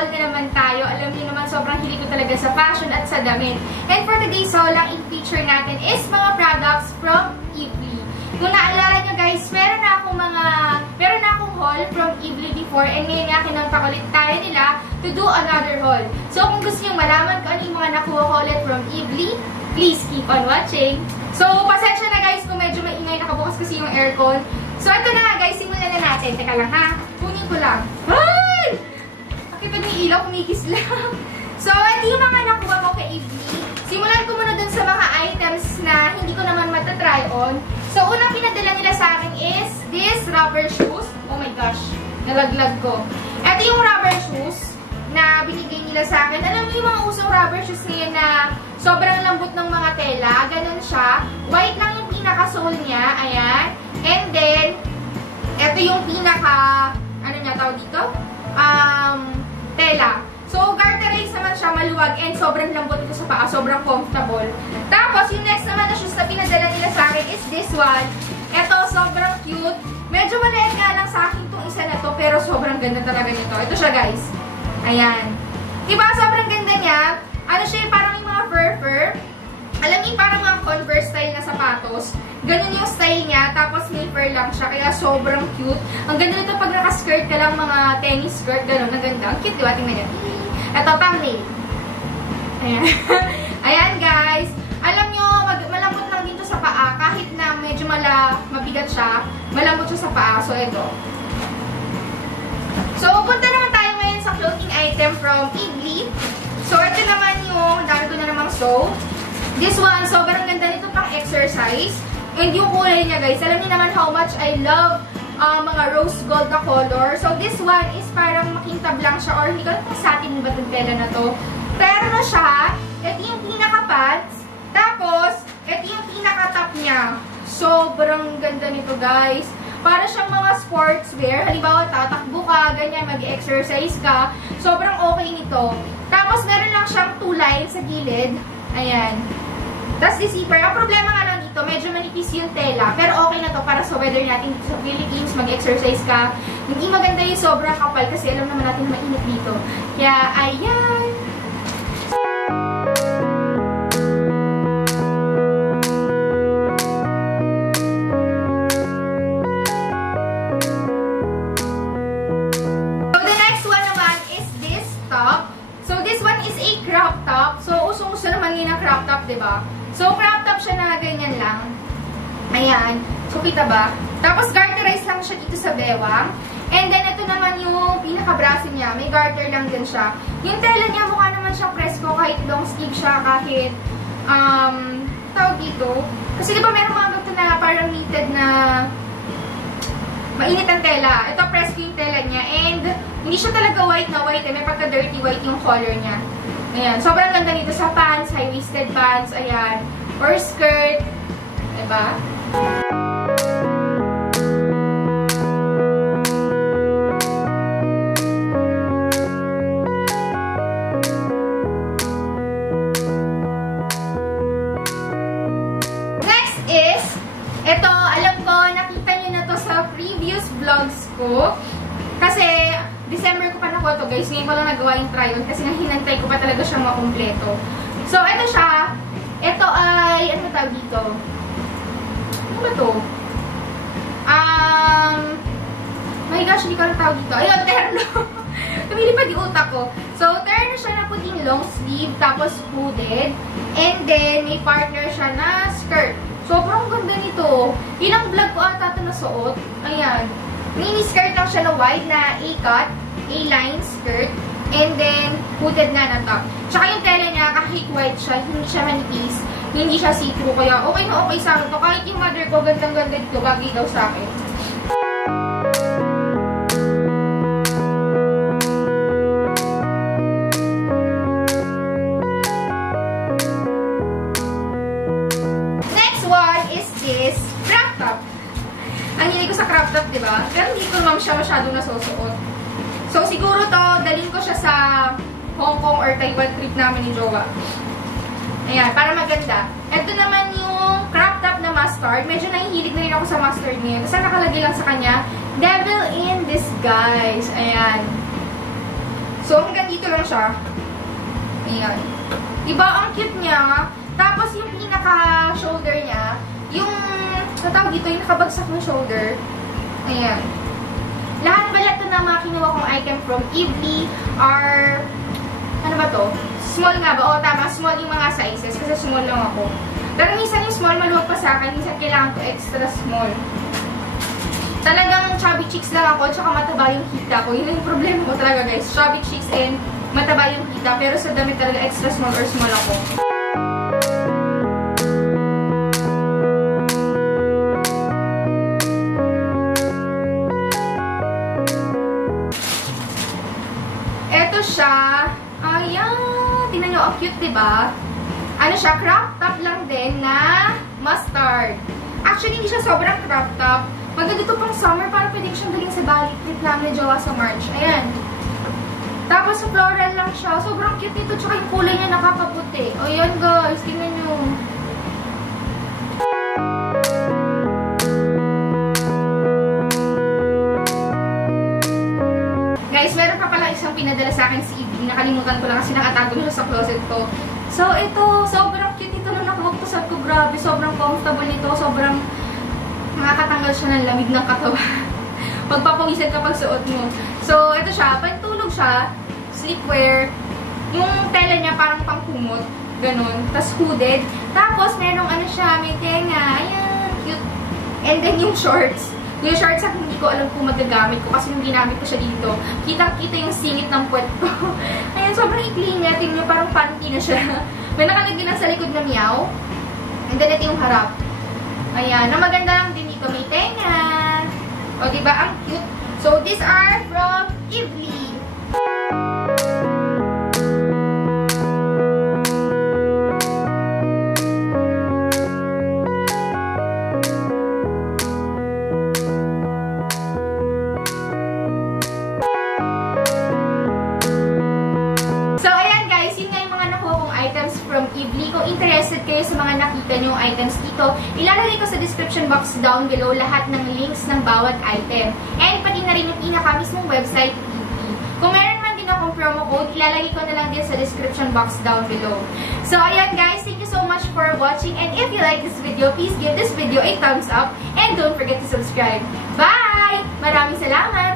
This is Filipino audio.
haul na naman tayo. Alam niyo naman, sobrang hilig ko talaga sa fashion at sa damit. And for today's haul, ang in-feature natin is mga products from Ibli. Kung naalala nyo guys, meron na akong haul from Ibli before, and ngayon nga kinontak ulit tayo nila to do another haul. So kung gusto nyo malaman kung ano yung mga nakuha ko ulit from Ibli, please keep on watching. So pasensya na guys kung medyo maingay, nakabukas kasi yung aircon. So ito na nga guys, simulan na natin. Teka lang ha, kunin ko lang. Ay! Pakipag may ilaw, kumikis lang. So ito yung mga nakuha ko kay Ibli. Simulan ko muna dun sa mga items na hindi ko naman matatry on. So, unang pinadala nila sa akin is this rubber shoes. Oh my gosh, nalaglag ko. Ito yung rubber shoes na binigay nila sa akin. Alam mo yung mga usong rubber shoes ngayon na sobrang lambot ng mga tela. Ganun siya. White lang yung pinaka-sole niya. Ayan. And then, ito yung pinaka, ano niya tawag dito? Tela. So, garterized naman siya, maluwag, and sobrang lambot ito sa paa, sobrang comfortable. Tapos, yung next naman na shoes na pinadala nila sa akin is this one. Ito, sobrang cute. Medyo maliit nga lang sa akin itong isa na to, pero sobrang ganda talaga nito. Ito siya, guys. Ayan. Diba, sobrang ganda niya. Ano siya, parang yung mga fur-fur. Alam niyo, parang mga Converse style na sapatos. Ganun yung style niya, tapos may fur lang siya, kaya sobrang cute. Ang ganda nito pag naka-skirt ka lang, mga tennis skirt, ganun, ang ganda. Ang cute, diba? Tingnan natin. Ito, thumbnail. Ayan. Ayan, guys. Alam nyo, malambot lang dito sa paa. Kahit na medyo mabigat siya, malambot siya sa paa. So, ito. So, punta naman tayo ngayon sa clothing item from Ibli. So, ito naman yung, dami ko na namang sew. This one, sobrang ganda nito pang exercise. And yung kulay niya, guys, alam niyo naman how much I love mga rose gold na color. So, this one is parang makintab lang siya, or hindi ko alam kung satin ba itong tela na to. Pero na siya, ito yung pinaka-pants, tapos, ito yung pinaka-top niya. Sobrang ganda nito, guys. Para siyang mga sportswear. Halimbawa, tatakbo ka, ganyan, mag-exercise ka. Sobrang okay nito. Tapos, meron lang siyang 2 lines sa gilid. Ayan. Tapos, the zipper. Ang problema nga lang dito, medyo manipis yung tela. Pero okay na to para sa weather natin dito sa Philippines, mag-exercise ka. Hindi maganda yung sobrang kapal kasi alam naman natin na mainit dito. Kaya, ayan. So, the next one naman is this top. So, this one is a crop top. So, usong-uso naman yun ang crop top, diba? So, crop top siya na ganyan lang. Ayan. So, kita ba? Tapos, garterized lang siya dito sa bewang. And then, ito naman yung pinaka-braso niya. May garter lang din siya. Yung tela niya, mukha naman siyang presko kahit long sleeve siya, kahit, tawag dito. Kasi, di ba, meron mga ganito na parang knitted na mainit ang tela. Ito, presko yung tela niya. And, hindi siya talaga white na white. May pagka-dirty white yung color niya. Ayan. Sobrang ganda nito sa pants, high-waisted pants, ayan. Or skirt. Diba? Next is, ito, alam ko, nakita nyo na to sa previous vlogs ko. Kasi, December ko pa nakuha to guys. Ngayon ko lang nagawa yung try-on kasi hinantay ko pa talaga siyang makumpleto. So, ito siya. Ito ay, ano tawag dito? Ano ba to? My gosh, hindi ko lang tawag dito. Ayun, terno. Tumilipad yung utak ko. So, terno siya na puting long sleeve, tapos hooded. And then, may partner siya na skirt. Sobrang ganda nito. Ilang vlog ko ata ito nasuot. Ayan. Mini-skirt lang siya na wide na A-cut, A-line skirt, and then hooded nga na top. Tsaka yung tela niya, kahit white siya, hindi siya manipis, hindi siya see-through, kaya okay na okay sa akin to. Kahit yung mother ko, gandang-ganda dito, bagay daw sa akin. Next one is this crop top. Ang hilig ko sa crop top, diba? Pero hindi ko naman siya masyadong nasusuot. So, siguro to, dalhin ko siya sa Hong Kong or Taiwan trip namin ni Jowa. Ayan, para maganda. Ito naman yung crop top na mustard. Medyo nahihilig na rin ako sa mustard ngayon. Kasi nakalagay lang sa kanya, Devil in Disguise. Ayan. So, hanggang dito dito lang siya. Ayan. Diba, ang cute niya. Tapos, yung pinaka-shoulder niya, yung, natawag dito, yung nakabagsak ng shoulder. Ayan. Lahat pala ito na mga kinuha kong item from Eevee are, ano ba to? Small nga ba? O, tama. Small yung mga sizes. Kasi small lang ako. Pero minsan yung small maluwag pa sa akin. Minsan kailangan ko extra small. Talagang chubby cheeks lang ako. Tsaka mataba yung hita ko. Yun yung problema ko talaga, guys. Chubby cheeks and mataba yung hita. Pero sa damit talaga extra small or small ako. Eto siya. Ayan. Tingnan nyo, ang cute, diba? Ano siya, crop top lang din na mustard. Actually, hindi siya sobrang crop top. Maganda ito pang summer, parang pwede siyang daling sa bali trip namin na jowa sa March. Ayan. Tapos, floral lang siya. Sobrang cute nito, tsaka yung kulay niya nakakaputi. O, yan guys, tingnan nyo. Guys, meron pa pala isang pinadala sa akin si Eevee. Nakalimutan ko lang kasi nakatago siya sa closet ko. So, ito, sobrang cute ito nung nakabuktusan ko. Grabe, sobrang comfortable nito. Sobrang nakakatanggal siya ng lamig ng katawan. Pagpapawisan kapag suot mo. So, ito siya. Pantulog siya. Sleepwear. Yung tela niya parang pangkumot. Ganun. Tapos hooded. Tapos, merong ano siya, may tenga. Ayan, cute. And then yung shorts. Yung shorts, hindi ko alam kung magagamit ko kasi yung ginamit ko siya dito. Kitang-kita yung singit ng puwet ko. Ayan, sobrang ikli niya. Tingnan nyo, parang panty na siya. May nakalagay lang sa likod na meow. And then, ito yung harap. Ayan, na maganda lang din dito. May tenga. O, diba? Ang cute. So, these are from Eevee. From Eevee. Kung interested kayo sa mga nakita nyo items dito, ilalagay ko sa description box down below lahat ng links ng bawat item. And pati na rin yung pinaka mismong website Eevee. Kung meron man din akong promo code, ilalagay ko na lang din sa description box down below. So, ayan guys, thank you so much for watching. And if you like this video, please give this video a thumbs up. And don't forget to subscribe. Bye! Maraming salamat!